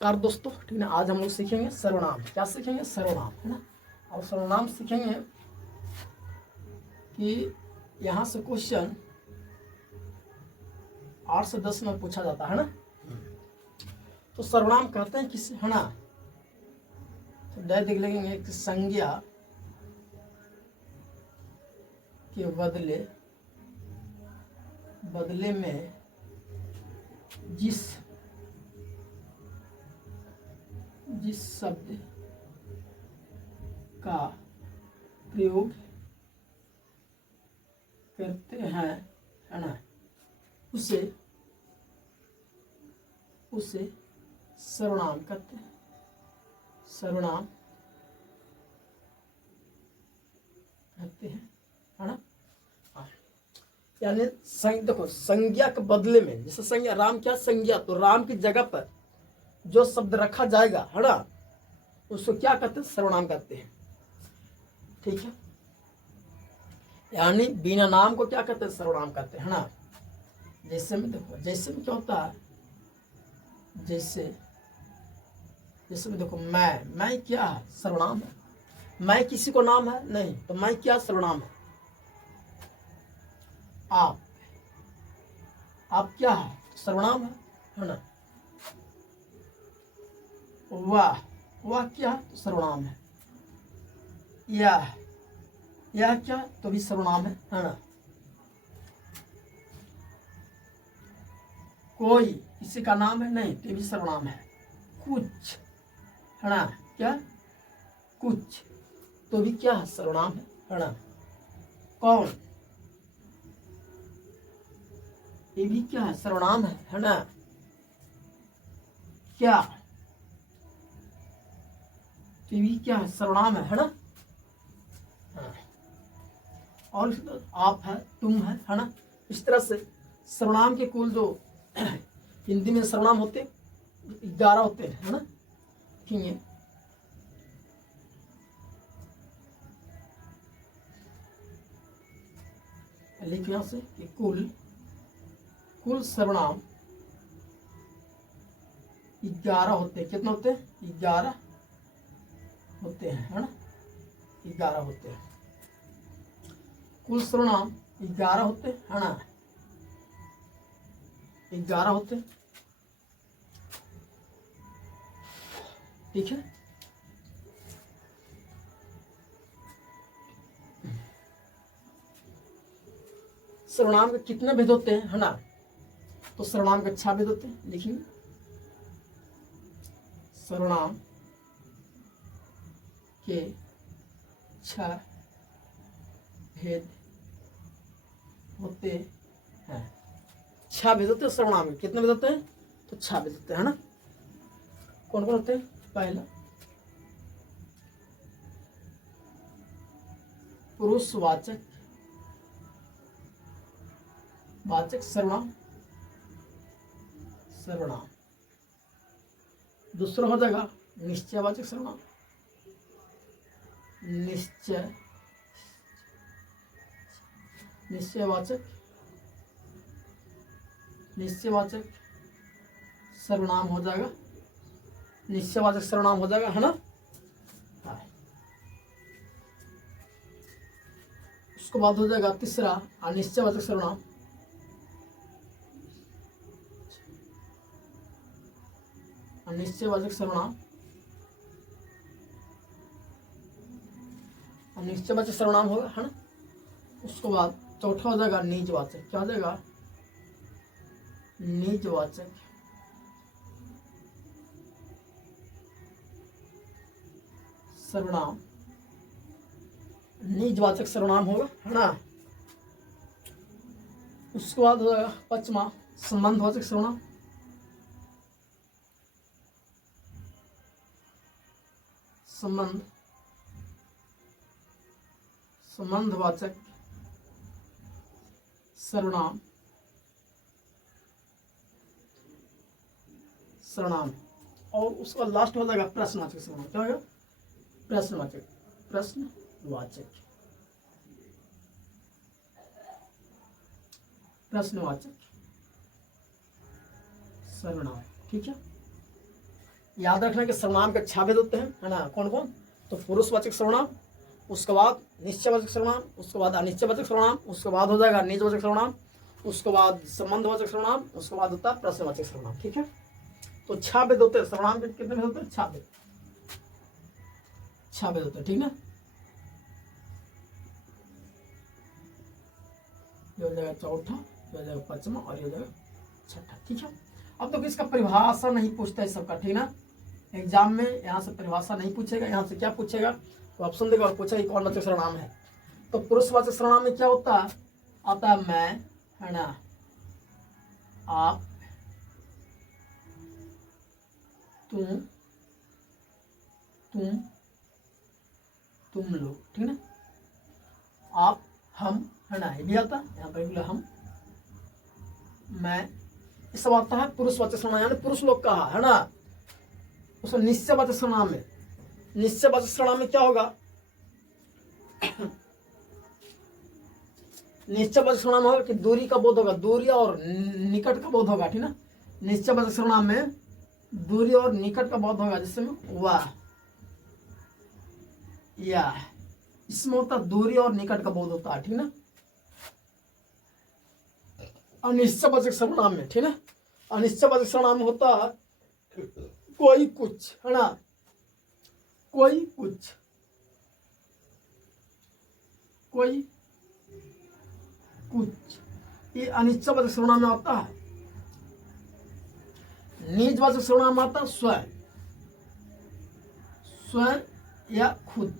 Car दोस्तों, ठीक है ना। आज हम लोग सीखेंगे सर्वनाम। क्या सीखेंगे? सर्वनाम, है ना। और सर्वनाम सीखेंगे कि यहाँ से क्वेश्चन 8 से 10 में पूछा जाता है ना। तो सर्वनाम कहते हैं किसी, है ना। तो डायरेक्ट देख लेंगे कि संज्ञा के बदले में जिस शब्द का प्रयोग करते हैं, है ना, उसे सर्वनाम कहते हैं। सर्वनाम कहते हैं, है ना। यानी देखो, संज्ञा के बदले में, जैसे संज्ञा, राम क्या संज्ञा, तो राम की जगह पर जो शब्द रखा जाएगा, है ना, उसको क्या कहते हैं? सर्वनाम कहते हैं। ठीक है। यानी बिना नाम को क्या कहते हैं? सर्वनाम कहते हैं, है ना। जैसे में देखो, जैसे में क्या होता है, जैसे में देखो, मैं क्या है? सर्वनाम है। मैं किसी को नाम है नहीं, तो मैं क्या? सर्वनाम है। आप क्या है? क्या है ना। वह क्या? तो सर्वनाम है। यह क्या? तो भी सर्वनाम है ना। कोई किसी का नाम है नहीं, तो भी सर्वनाम है। कुछ, है ना, क्या? कुछ, तो भी क्या है? सर्वनाम है ना। कौन, ये भी क्या है? सर्वनाम है ना। क्या, तो ये भी क्या है? सर्वनाम है ना। और आप है, तुम है ना। इस तरह से सर्वनाम के कुल जो हिंदी में सर्वनाम होते 11 होते हैं, है ना। ठीक है। लिखिए यहाँ से कि कुल सर्वनाम 11 होते हैं। कितना होते हैं? 11 होते हैं, है ना। 11 होते हैं कुल सर्वनाम। 11 होते हैं, है ना। 11 होते हैं। ठीक है। सर्वनाम के कितने भेद होते हैं, है ना। तो सर्वनाम के 6 भेद होते हैं। लिखिए, सर्वनाम के 6 भेद होते हैं। 6 भेद होते हैं सर्वनाम के। कितने भेद होते हैं? तो 6 भेद होते हैं, है ना। कौन कौन होते हैं? पहला, पुरुषवाचक सर्वनाम। दूसरा हो जाएगा निश्चयवाचक सर्वनाम। निश्चयवाचक सर्वनाम हो जाएगा। निश्चयवाचक सर्वनाम हो जाएगा, है ना। उसके बाद हो जाएगा तीसरा अनिश्चयवाचक सर्वनाम। अनिश्चयवाचक सर्वनाम होगा, है ना। उसके बाद चौथा हो जाएगा निजवाचक। क्या हो जाएगा? निजवाचक सर्वनाम। निजवाचक सर्वनाम होगा, है ना। उसके बाद हो जाएगा पांचवा संबंधवाचक सर्वनाम। संबंधवाचक सर्वनाम। और उसका लास्ट हो जाएगा प्रश्नवाचक सर्वनाम। क्या होगा? प्रश्नवाचक सर्वनाम। ठीक है। याद रखना कि सर्वनाम के 6 भेद होते हैं, है ना। कौन कौन? तो पुरुषवाचक सर्वनाम, उसके बाद निश्चयवाचक सर्वनाम, उसके बाद अनिश्चयवाचक सर्वनाम, उसके बाद हो जाएगा निजवाचक सर्वनाम, उसके बाद संबंधवाचक सर्वनाम, उसके बाद होता है प्रश्नवाचक सर्वनाम। ठीक है, तो 6 भेद होते हैं सर्वनाम के। कितने भेद होते हैं? 6 भेद, 6 भेद होते हैं। ठीक ना, ये हो जाएगा चौथा, ये हो जाएगा पांचवा और ये हो जाएगा छठा। ठीक है, अब तो इसका परिभाषा नहीं पूछता है सबका। ठीक ना, एग्जाम में यहाँ से परिभाषा नहीं पूछेगा, यहाँ से क्या पूछेगा? तो ऑप्शन देगा और पूछेगा कौन वाचक सर्वनाम है। तो पुरुषवाचक सर्वनाम में क्या होता है? आता है मैं, है ना, आप, तुम लोग। ठीक ना, आप, हम, है ना, ये भी आता है। यहाँ पर हम, मैं, ये सब आता है पुरुषवाचक सर्वनाम, यानी पुरुष लोग का है ना। उसमें निश्चयवाचक सर्वनाम में, निश्चयवाचक सर्वनाम में क्या होगा? निश्चयवाचक सर्वनाम होगा कि दूरी का बोध होगा, दूरी और निकट का बोध होगा। ठीक ना, निश्चयवाचक सर्वनाम में दूरी और निकट का बोध होगा, जिसमें वाह या, इसमें होता दूरी और निकट का बोध होता है। ठीक ना, अनिश्चयवाचक सर्वनाम में, ठीक ना, अनिश्चयवाचक सर्वनाम में होता है कोई कुछ, है ना, कोई कुछ, कोई कुछ, ये अनिश्चयवाचक सर्वनाम में आता है। निजवाचक सर्वनाम में आता है स्वयं, स्वयं या खुद,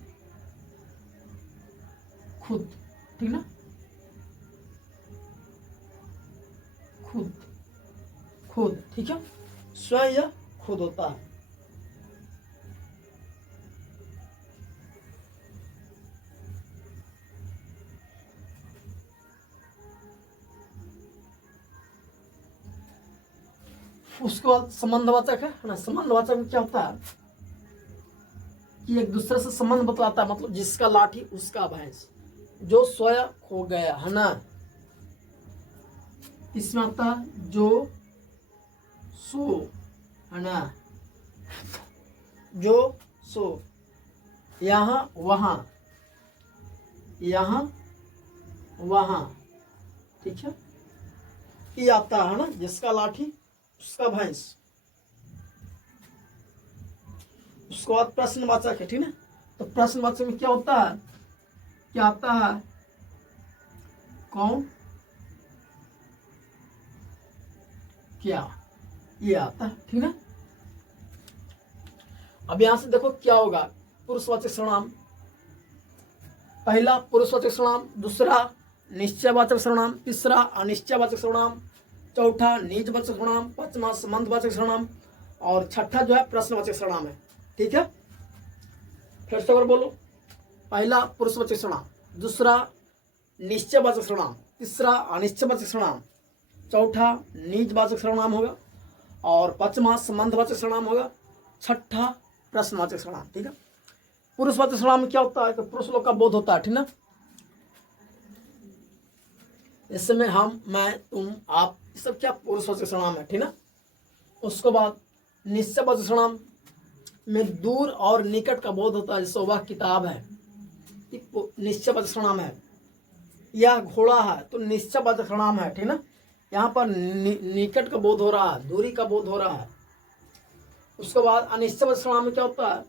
खुद। ठीक ना, खुद, खुद। ठीक है, स्वयं या खुद होता है। उसके बाद संबंधवाचक है ना। संबंधवाचक में क्या होता है कि एक दूसरे से संबंध बतलाता है, मतलब जिसका लाठी उसका भैंस, जो सोया खो गया, है ना। इसमें आता है जो सो, है ना, जो सो, यहाँ वहाँ, यहाँ वहाँ। ठीक है, ये आता है ना, जिसका लाठी उसका भैंस। उसके बाद प्रश्नवाचक है। ठीक है, तो प्रश्नवाचक में क्या होता है? क्या आता है? कौन, क्या, ये आता है। ठीक है, अब यहां से देखो क्या होगा। पुरुषवाचक सर्वनाम, पहला पुरुषवाचक सर्वनाम, दूसरा निश्चयवाचक सर्वनाम, तीसरा अनिश्चयवाचक सर्वनाम, चौथा निजवाचक सर्वनाम, पांचवा संबंधवाचक सर्वनाम और छठा जो है प्रश्नवाचक सर्वनाम है। ठीक है, फिर से और बोलो। पहला पुरुषवाचक सर्वनाम, दूसरा निश्चयवाचक सर्वनाम, तीसरा अनिश्चयवाचक सर्वनाम, चौथा निजवाचक सर्वनाम होगा और पांचवा संबंधवाचक सर्वनाम होगा, छठा प्रश्नवाचक सर्वनाम। ठीक है, पुरुषवाचक सर्वनाम में क्या होता है कि पुरुष लोग का बोध होता है। ठीक ना, इसमें हम, मैं, तुम, आप, ये सब क्या पुरुषवाचक सर्वनाम है। ठीक ना, उसके बाद निश्चयवाचक सर्वनाम में दूर और निकट का बोध होता है, जैसे वह किताब है, निश्चयवाचक सर्वनाम है। यह घोड़ा है, तो निश्चयवाचक सर्वनाम है। ठीक ना, यहाँ पर निकट का बोध हो रहा है, दूरी का बोध हो रहा है। उसके बाद अनिश्चयवाचक सर्वनाम में क्या होता है?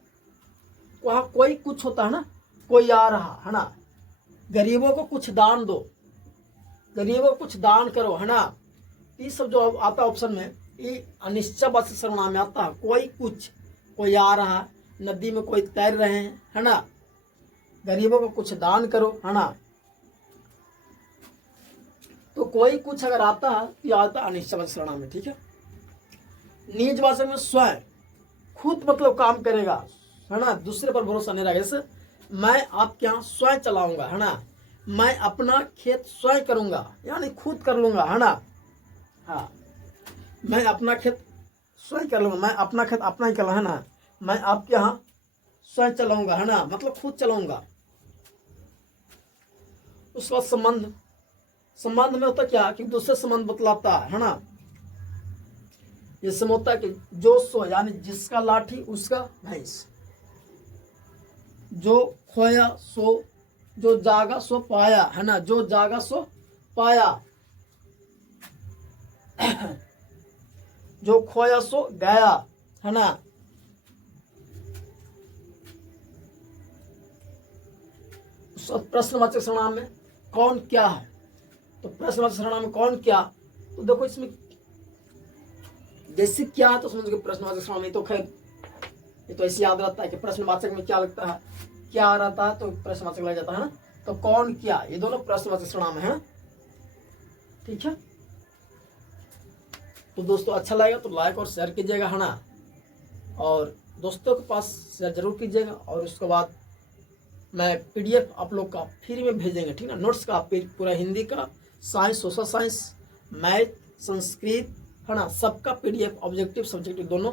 वहाँ कोई कुछ होता है ना, कोई आ रहा, है ना, गरीबों को कुछ दान दो, गरीबों को कुछ दान करो, है ना। ये सब जो आता है ऑप्शन में, ये अनिश्चयवाचक सर्वनाम में आता है। कोई कुछ, कोई आ रहा है, नदी में कोई तैर रहे हैं, है ना, गरीबों को कुछ दान करो, है ना। तो कोई कुछ अगर आता है तो यह आता है अनिश्चयवाचक सर्वनाम में। ठीक है, निजवाचक में स्वयं, खुद मतलब काम करेगा, है ना, दूसरे पर भरोसा नहीं रहेगा। जैसे मैं आपके यहाँ स्वयं चलाऊंगा, है ना, मैं अपना खेत स्वयं करूंगा, यानी खुद कर लूंगा, है ना। हाँ, मैं अपना खेत स्वयं कर लूंगा, मैं अपना खेत अपना ही कर, है ना। मैं आपके यहाँ स्वयं चलाऊंगा, है ना, मतलब खुद चलाऊंगा। उसके बाद संबंध, संबंध में होता क्या कि दूसरे संबंध बतलाता है ना। इसमें होता है कि जो सो यानी जिसका लाठी उसका भैंस, जो खोया सो, जो जागा सो पाया, है ना, जो जागा सो पाया, जो खोया सो गया, है ना। प्रश्नवाचक सर्वनाम में कौन क्या है, तो प्रश्नवाचक सर्वनाम में कौन क्या, तो देखो इसमें जैसे क्या है तो समझ गए प्रश्नवाचक सर्वनाम। तो खैर ये तो ऐसे याद रहता है कि प्रश्नवाचक में क्या लगता है, क्या रहता है तो प्रश्नवाचक लग जाता है ना। तो कौन क्या, ये दोनों प्रश्नवाचक सर्वनाम है। ठीक है, तो दोस्तों अच्छा लगेगा तो लाइक और शेयर कीजिएगा, है ना, और दोस्तों के पास शेयर जरूर कीजिएगा। और उसके बाद मैं पीडीएफ आप लोग का फ्री में भेजेंगे, ठीक है, नोट्स का पूरा हिंदी का, science, social science, math, Sanskrit, है ना, सबका पीडीएफ ऑब्जेक्टिव सब्जेक्टिव दोनों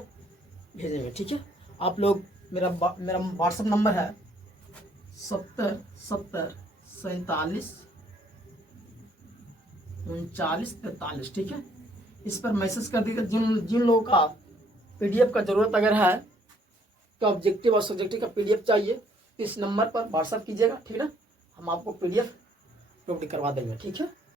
भेजेंगे। ठीक है, आप लोग मेरा व्हाट्सएप नंबर है 70 70 47 39 43। ठीक है, इस पर मैसेज कर दीजिए। जिन लोगों का पीडीएफ का जरूरत अगर है, तो ऑब्जेक्टिव और सब्जेक्टिव का पीडीएफ चाहिए, इस नंबर पर व्हाट्सएप कीजिएगा, ठीक है, हम आपको पीडीएफ प्रोवाइड करवा देंगे। ठीक है।